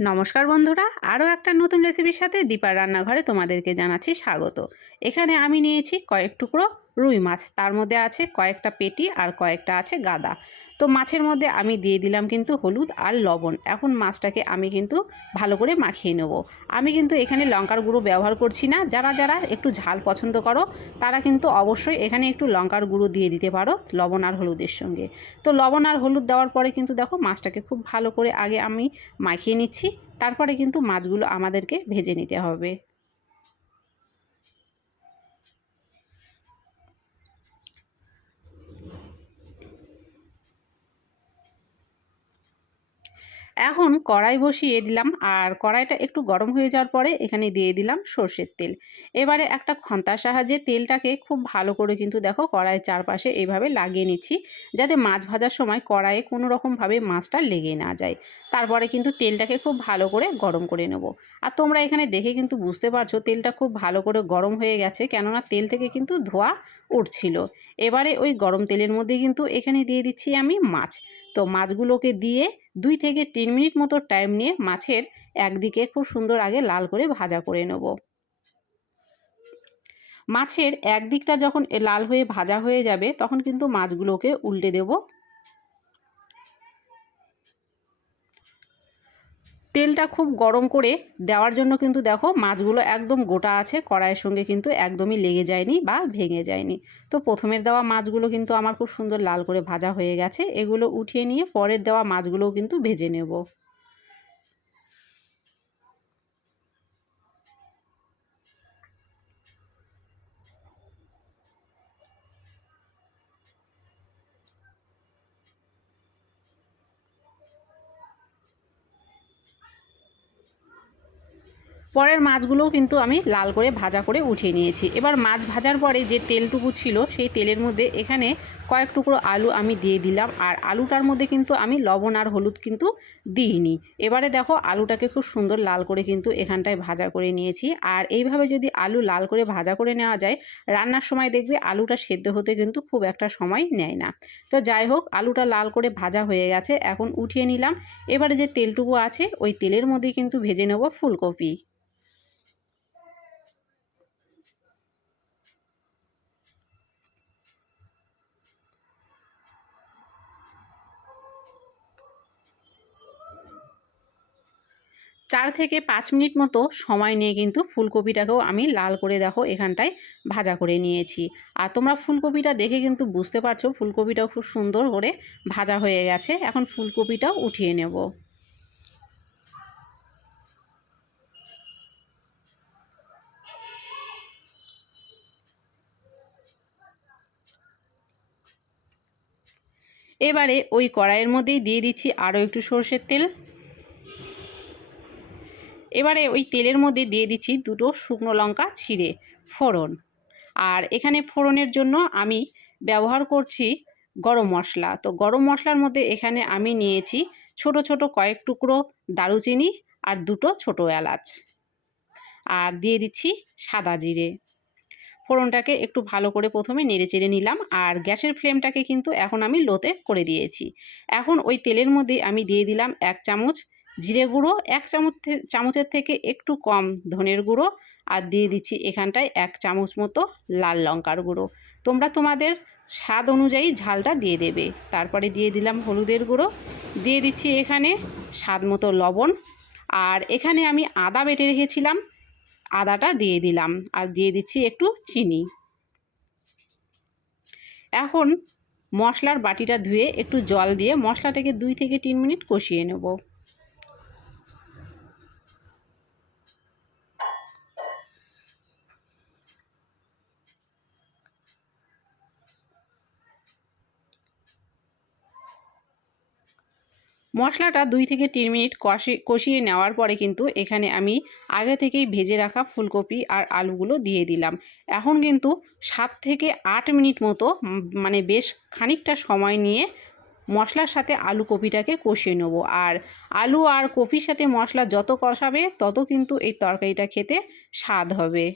নমস্কার বন্ধুরা, আরও একটা নতুন রেসিপির সাথে দীপার রান্নাঘরে তোমাদেরকে জানাচ্ছি স্বাগত। এখানে আমি নিয়েছি কয়েক টুকরো রুই মাছ। তার মধ্যে আছে কয়েকটা পেটি আর কয়েকটা আছে গাদা। তো মাছের মধ্যে আমি দিয়ে দিলাম কিন্তু হলুদ আর লবণ। এখন মাছটাকে আমি কিন্তু ভালো করে মাখিয়ে নেব। আমি কিন্তু এখানে লঙ্কার গুঁড়ো ব্যবহার করছি না। যারা যারা একটু ঝাল পছন্দ করো, তারা কিন্তু অবশ্যই এখানে একটু লঙ্কার গুঁড়ো দিয়ে দিতে পারো লবণ আর হলুদের সঙ্গে। তো লবণ আর হলুদ দেওয়ার পরে কিন্তু দেখো মাছটাকে খুব ভালো করে আগে আমি মাখিয়ে নিচ্ছি। তারপরে কিন্তু মাছগুলো আমাদেরকে ভেজে নিতে হবে। এখন কড়াই বসিয়ে দিলাম আর কড়াইটা একটু গরম হয়ে যাওয়ার পরে এখানে দিয়ে দিলাম সর্ষের তেল। এবারে একটা খন্তার সাহায্যে তেলটাকে খুব ভালো করে কিন্তু দেখো কড়াইয়ের চারপাশে এইভাবে লাগিয়ে নিচ্ছি, যাতে মাছ ভাজার সময় কড়াইয়ে কোনো রকমভাবে মাছটা লেগে না যায়। তারপরে কিন্তু তেলটাকে খুব ভালো করে গরম করে নেব। আর তোমরা এখানে দেখে কিন্তু বুঝতে পারছ তেলটা খুব ভালো করে গরম হয়ে গেছে, কেননা তেল থেকে কিন্তু ধোয়া উঠছিল। এবারে ওই গরম তেলের মধ্যে কিন্তু এখানে দিয়ে দিচ্ছি আমি মাছ। তো মাছগুলোকে দিয়ে দুই থেকে তিন মিনিট মতো টাইম নিয়ে মাছের একদিকে খুব সুন্দর আগে লাল করে ভাজা করে নেব। মাছের একদিকটা যখন লাল হয়ে ভাজা হয়ে যাবে, তখন কিন্তু মাছগুলোকে উল্টে দেব। তেলটা খুব গরম করে দেওয়ার জন্য কিন্তু দেখো মাছগুলো একদম গোটা আছে, কড়াইয়ের সঙ্গে কিন্তু একদমই লেগে যায়নি বা ভেঙে যায়নি। তো প্রথমের দেওয়া মাছগুলো কিন্তু আমার খুব সুন্দর লাল করে ভাজা হয়ে গেছে, এগুলো উঠিয়ে নিয়ে পরের দেওয়া মাছগুলোও কিন্তু ভেজে নেব। পরের মাছগুলোও কিন্তু আমি লাল করে ভাজা করে উঠিয়ে নিয়েছি। এবার মাছ ভাজার পরে যে তেলটুকু ছিল, সেই তেলের মধ্যে এখানে কয়েক টুকরো আলু আমি দিয়ে দিলাম। আর আলুটার মধ্যে কিন্তু আমি লবণ আর হলুদ কিন্তু দিইনি। এবারে দেখো আলুটাকে খুব সুন্দর লাল করে কিন্তু এখানটায় ভাজা করে নিয়েছি। আর এইভাবে যদি আলু লাল করে ভাজা করে নেওয়া যায়, রান্নার সময় দেখবে আলুটা সেদ্ধ হতে কিন্তু খুব একটা সময় নেয় না। তো যাই হোক, আলুটা লাল করে ভাজা হয়ে গেছে, এখন উঠিয়ে নিলাম। এবারে যে তেলটুকু আছে, ওই তেলের মধ্যে কিন্তু ভেজে নেব ফুলকপি। চার থেকে পাঁচ মিনিট মতো সময় নিয়ে কিন্তু ফুলকপিটাকেও আমি লাল করে দেখো এখানটায় ভাজা করে নিয়েছি। আর তোমরা ফুলকপিটা দেখে কিন্তু বুঝতে পারছ ফুলকপিটাও খুব সুন্দর করে ভাজা হয়ে গেছে। এখন ফুলকপিটাও উঠিয়ে নেব। এবারে ওই কড়াইয়ের মধ্যেই দিয়ে দিচ্ছি আরও একটু সর্ষের তেল। এবারে ওই তেলের মধ্যে দিয়ে দিচ্ছি দুটো শুকনো লঙ্কা ছিঁড়ে, ফোড়ন। আর এখানে ফোড়নের জন্য আমি ব্যবহার করছি গরম মশলা। তো গরম মশলার মধ্যে এখানে আমি নিয়েছি ছোট ছোট কয়েক টুকরো দারুচিনি আর দুটো ছোট এলাচ। আর দিয়ে দিচ্ছি সাদা জিরে। ফোড়নটাকে একটু ভালো করে প্রথমে নেড়ে চেড়ে নিলাম আর গ্যাসের ফ্লেমটাকে কিন্তু এখন আমি লোতে করে দিয়েছি। এখন ওই তেলের মধ্যে আমি দিয়ে দিলাম এক চামচ জিরে গুঁড়ো এক চামচ চামচের থেকে একটু কম ধনের গুঁড়ো আর দিয়ে দিচ্ছি এখানটায় এক চামচ মতো লাল লঙ্কার গুঁড়ো। তোমরা তোমাদের স্বাদ অনুযায়ী ঝালটা দিয়ে দেবে। তারপরে দিয়ে দিলাম হলুদের গুঁড়ো। দিয়ে দিচ্ছি এখানে স্বাদ মতো লবণ। আর এখানে আমি আদা বেটে রেখেছিলাম। আদাটা দিয়ে দিলাম। আর দিয়ে দিচ্ছি একটু চিনি। এখন মশলার বাটিটা ধুয়ে একটু জল দিয়ে মশলাটাকে দুই থেকে তিন মিনিট কষিয়ে নেব। মশলাটা দুই থেকে তিন মিনিট কষে, কষিয়ে নেওয়ার পরে কিন্তু এখানে আমি আগে থেকেই ভেজে রাখা ফুলকপি আর আলুগুলো দিয়ে দিলাম। এখন কিন্তু সাত থেকে আট মিনিট মতো মানে বেশ খানিকটা সময় নিয়ে মশলার সাথে আলু কপিটাকে কষিয়ে নেব। আর আলু আর কপির সাথে মশলা যত কষাবে, তত কিন্তু এই তরকারিটা খেতে স্বাদ হবে।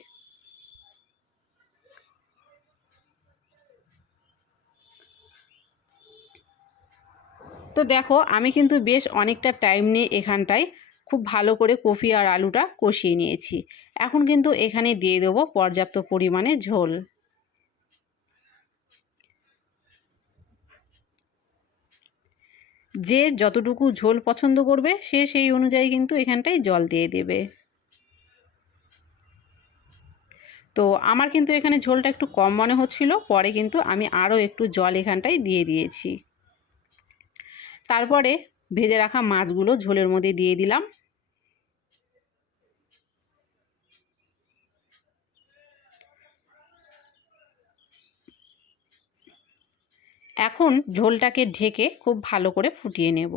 তো দেখো, আমি কিন্তু বেশ অনেকটা টাইম নিয়ে এখানটায় খুব ভালো করে কফি আর আলুটা কষিয়ে নিয়েছি। এখন কিন্তু এখানে দিয়ে দেবো পর্যাপ্ত পরিমাণে ঝোল। যে যতটুকু ঝোল পছন্দ করবে, সে সেই অনুযায়ী কিন্তু এখানটায় জল দিয়ে দেবে। তো আমার কিন্তু এখানে ঝোলটা একটু কম মনে হচ্ছিল, পরে কিন্তু আমি আরও একটু জল এখানটায় দিয়ে দিয়েছি। তারপরে ভেজে রাখা মাছগুলো ঝোলের মধ্যে দিয়ে দিলাম। এখন ঝোলটাকে ঢেকে খুব ভালো করে ফুটিয়ে নেব।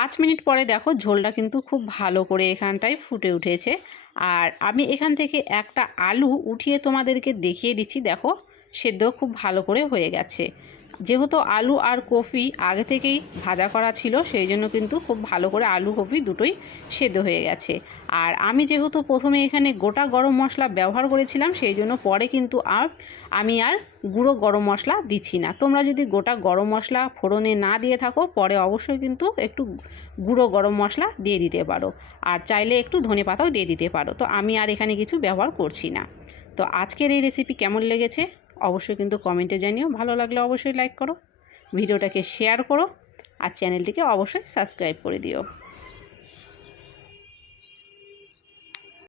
পাঁচ মিনিট পরে দেখো ঝোলটা কিন্তু খুব ভালো করে এখানটায় ফুটে উঠেছে। আর আমি এখান থেকে একটা আলু উঠিয়ে তোমাদেরকে দেখিয়ে দিচ্ছি, দেখো, সেদ্ধ খুব ভালো করে হয়ে গেছে। যেহেতু আলু আর কফি আগে থেকেই ভাজা করা ছিল, সেই জন্য কিন্তু খুব ভালো করে আলু কফি দুটোই সেদ্ধ হয়ে গেছে। আর আমি যেহেতু প্রথমে এখানে গোটা গরম মশলা ব্যবহার করেছিলাম, সেই জন্য পরে কিন্তু আর আমি আর গুঁড়ো গরম মশলা দিচ্ছি না। তোমরা যদি গোটা গরম মশলা ফোড়নে না দিয়ে থাকো, পরে অবশ্যই কিন্তু একটু গুঁড়ো গরম মশলা দিয়ে দিতে পারো। আর চাইলে একটু ধনে পাতাও দিয়ে দিতে পারো। তো আমি আর এখানে কিছু ব্যবহার করছি না। তো আজকের এই রেসিপি কেমন লেগেছে? অবশ্যই কিন্তু কমেন্টে জানিও। ভালো লাগলে অবশ্যই লাইক করো। ভিডিওটাকে শেয়ার করো। আর চ্যানেলটিকে অবশ্যই সাবস্ক্রাইব করে দিও।